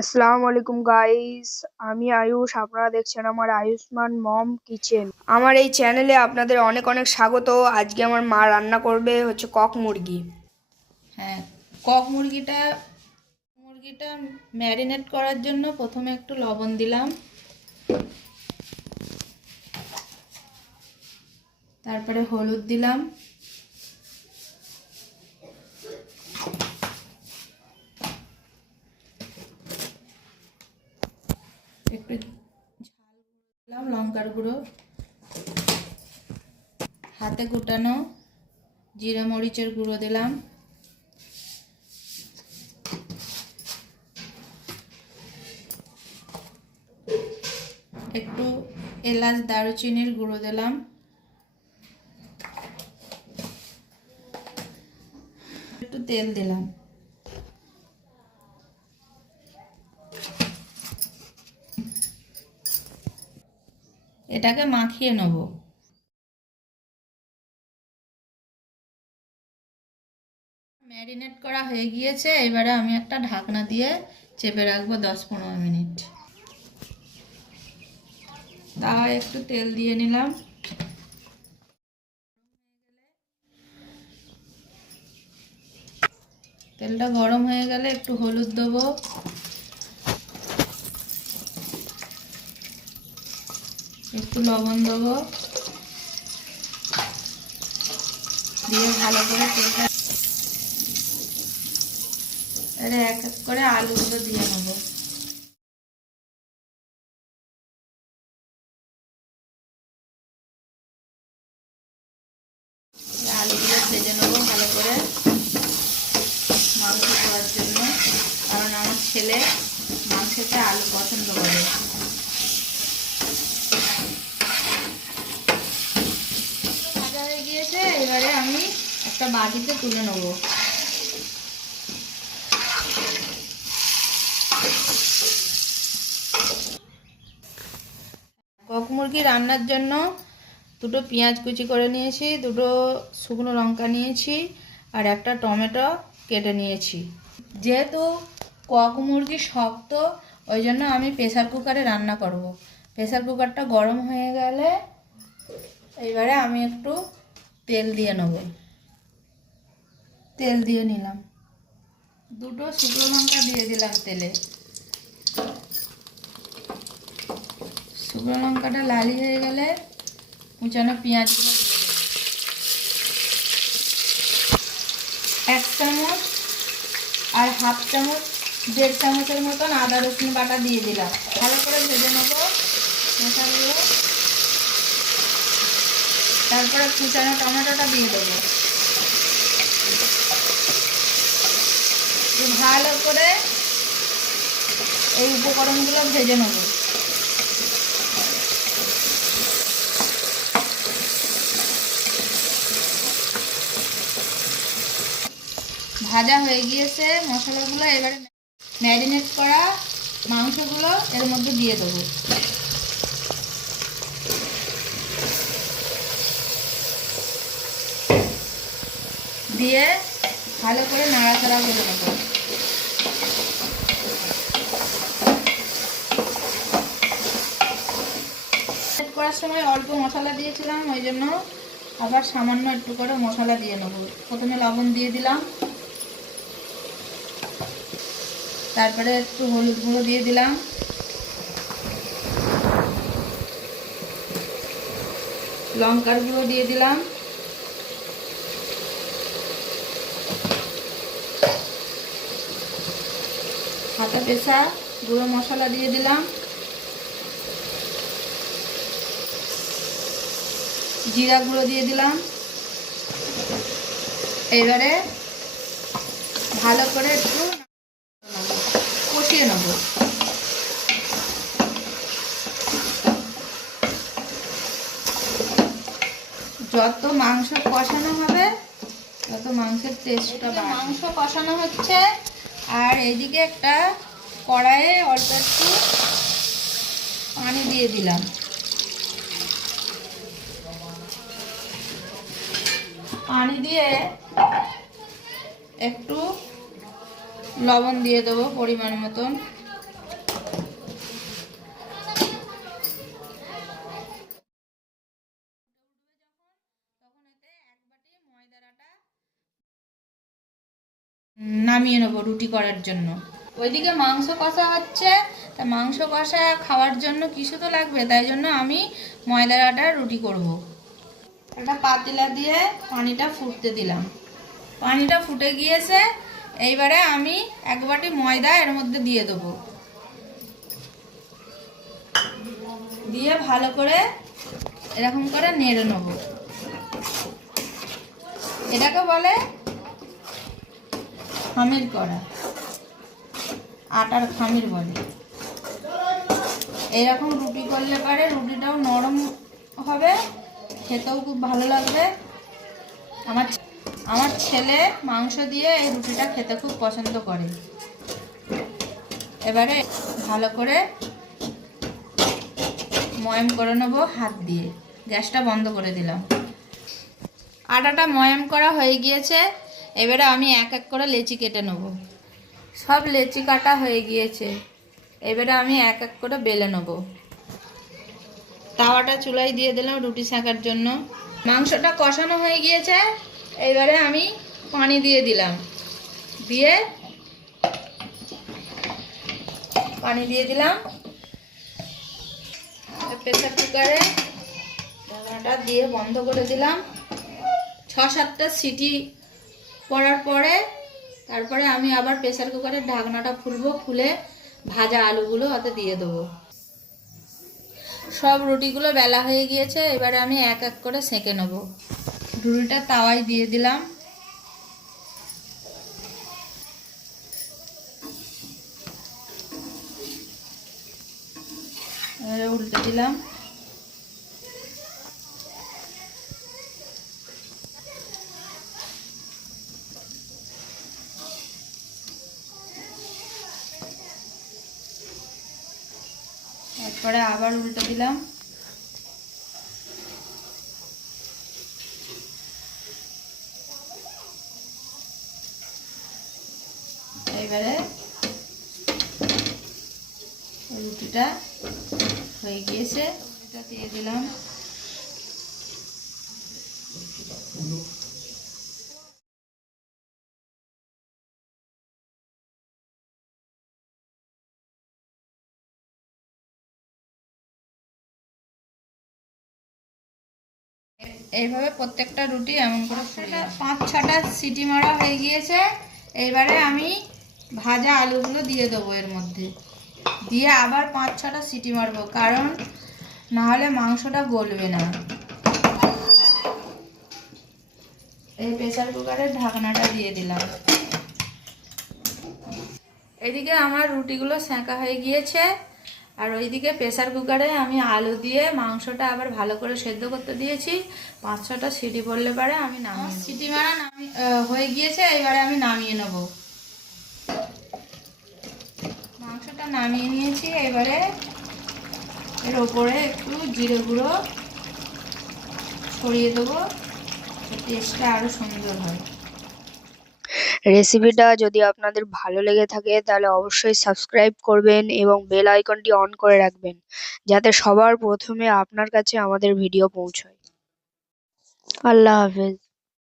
আসসালামু আলাইকুম গাইস, আমি আয়ুষ। আপনারা দেখছেন আমার আয়ুষ্মান মম কিচেন। আমার এই চ্যানেলে আপনাদের অনেক অনেক স্বাগত। আজকে আমার মা রান্না করবে হচ্ছে কক মুরগি। হ্যাঁ, কক মুরগিটা ম্যারিনেট করার জন্য প্রথমে একটু লবণ দিলাম, তারপরে হলুদ দিলাম, একটু ঝাল দিলাম, লঙ্কার গুঁড়ো, হাতে কুটানো জিরা মরিচের গুঁড়ো দিলাম, একটু এলাচ দারুচিনির গুঁড়ো দিলাম, একটু তেল দিলাম। এটাকে মাখিয়ে নেব। ম্যারিনেট করা হয়ে গিয়েছে, এবারে আমি একটা ঢাকনা দিয়ে চেপে রাখবো 10-15 মিনিট। তাওয়ায় একটু তেল দিয়ে নিলাম, তেলটা গরম হয়ে গেলে একটু হলুদ দেবো, একটু লবণ দেবো, দিয়ে ভালো করে তেলটা এক এক করে আলুগুলো দিয়ে নেবো। আলুগুলো ভেজে নেবো ভালো করে মাংস খাওয়ার জন্য, কারণ আমার ছেলে মাংসতে আলু পছন্দ করে। ভাজা হয়ে গিয়েছে, এবারে আমি একটা বাটিতে তুলে নেবো। কক মুরগি রান্নার জন্য দুটো পেঁয়াজ কুচি করে নিয়েছি, দুটো শুকনো লঙ্কা নিয়েছি, আর একটা টমেটো কেটে নিয়েছি। যেহেতু কক মুরগি শক্ত, ওই জন্য আমি প্রেসার কুকারে রান্না করব। প্রেসার কুকারটা গরম হয়ে গেলে এইবারে আমি একটু তেল দিয়ে নেব। তেল দিয়ে নিলাম, দুটো শুকনো লঙ্কা দিয়ে দিলাম তেলে। শুকনো লঙ্কাটা লালি হয়ে গেলে কুচানো পেঁয়াজগুলো দিয়ে দেবো। 1 চামচ আর হাফ চামচ 1.5 চামচের মতন আদা রসুন বাটা দিয়ে দিলাম। ভালো করে ভেজে নেবো মশলাগুলো। তারপরে কুচানো টমেটোটা দিয়ে দেবো। ভালো করে এই উপকরণগুলো ভেজে নেব। ভাজা হয়ে গিয়েছে মশলাগুলো, এবারে ম্যারিনেট করা মাংসগুলো এর মধ্যে দিয়ে দেবো। দিয়ে ভালো করে নাড়াচাড়া করে নেব। করার সময় অল্প মশলা দিয়েছিলাম, ওই জন্য আবার সামান্য একটু করে মশলা দিয়ে নেব। প্রথমে লবণ দিয়ে দিলাম, তারপরে একটু হলুদ গুঁড়ো দিয়ে দিলাম, লঙ্কার গুঁড়ো দিয়ে দিলাম, হাতে পেশা গুঁড়ো মশলা দিয়ে দিলাম, জিরা গুঁড়ো দিয়ে দিলাম। এবারে ভালো করে একটু কষিয়ে নেব। যত মাংস কষানো হবে তত মাংসের টেস্টটা বাড়বে। মাংস কষানো হচ্ছে, আর এইদিকে একটা কড়াইয়ে অল্প একটু পানি দিয়ে দিলাম। পানি দিয়ে একটু লবণ দিয়ে দেবো পরিমাণ মতন। নামিয়ে নেবো রুটি করার জন্য। ওইদিকে মাংস কষা হচ্ছে, তা মাংস কষা খাওয়ার জন্য কিছু তো লাগবে, তাই জন্য আমি ময়দার আটার রুটি করব। একটা পাতিলা দিয়ে পানিটা ফুটতে দিলাম, পানিটা ফুটে গিয়েছে। এইবারে আমি এক বাটি ময়দা এর মধ্যে দিয়ে দেবো, দিয়ে ভালো করে এরকম করে নেড়ে নেব। এটাকে বলে খামির করা, আটার খামির বলে। এইরকম রুটি করলে পারে রুটিটাও নরম হবে, খেতেও খুব ভালো লাগবে। আমার ছেলে মাংস দিয়ে এই রুটিটা খেতে খুব পছন্দ করে। এবারে ভালো করে ময়াম করে নেবো হাত দিয়ে। গ্যাসটা বন্ধ করে দিলাম। আটাটা ময়াম করা হয়ে গিয়েছে। এবারে আমি এক এক করে লেচি কেটে নেব। সব লেচি কাটা হয়ে গিয়েছে। এবারে আমি এক এক করে বেলে নেব। তাওয়াটা চুলায় দিয়ে দিলাম রুটি সেঁকার জন্য। মাংসটা কষানো হয়ে গিয়েছে। এবারে আমি পানি দিয়ে দিলাম, দিয়ে পানি দিয়ে দিলাম। প্রেসার কুকারে ঢাকনাটা দিয়ে বন্ধ করে দিলাম। 6-7টা সিটি পড়ার পরে তারপরে আমি আবার প্রেসার কুকারের ঢাকনাটা খুলবো, খুলে ভাজা আলুগুলো ওতে দিয়ে দেবো। সব রুটিগুলো বেলা হয়ে গিয়েছে। এবারে আমি এক এক করে সেঁকে নেব। রুটিটা তাওয়ায় দিয়ে দিলাম। এবারে উল্টে দিলাম। তারপরে আবার উল্টে দিলাম। এবারে রুটিটা হয়ে গিয়েছে, রুটিটা দিয়ে দিলাম। এইভাবে প্রত্যেকটা রুটি এমন করে 5-6টা সিটি মারা হয়ে গিয়েছে। এইবারে আমি ভাজা আলুগুলো দিয়ে দেবো এর মধ্যে, দিয়ে আবার 5-6টা সিটি মারবো, কারণ না হলে মাংসটা গলবে না। এই প্রেসার কুকারের ঢাকনাটা দিয়ে দিলাম। এদিকে আমার রুটিগুলো সেঁকা হয়ে গিয়েছে, আর ওইদিকে প্রেসার কুকারে আমি আলু দিয়ে মাংসটা আবার ভালো করে সেদ্ধ করতে দিয়েছি। 5-6টা সিটি পড়লে পারে আমি নামিয়ে সিটি মারা হয়ে গিয়েছে। এবারে আমি নামিয়ে নেব। মাংসটা নামিয়ে নিয়েছি। এবারে এর ওপরে একটু জিরে গুঁড়ো ছড়িয়ে দেবো, টেস্টটা আরও সুন্দর হয়। রেসিপিটা যদি আপনাদের ভালো লেগে থাকে তাহলে অবশ্যই সাবস্ক্রাইব করবেন এবং বেল আইকনটি অন করে রাখবেন, যাতে সবার প্রথমে আপনার কাছে আমাদের ভিডিও পৌঁছায়। আল্লাহ হাফেজ।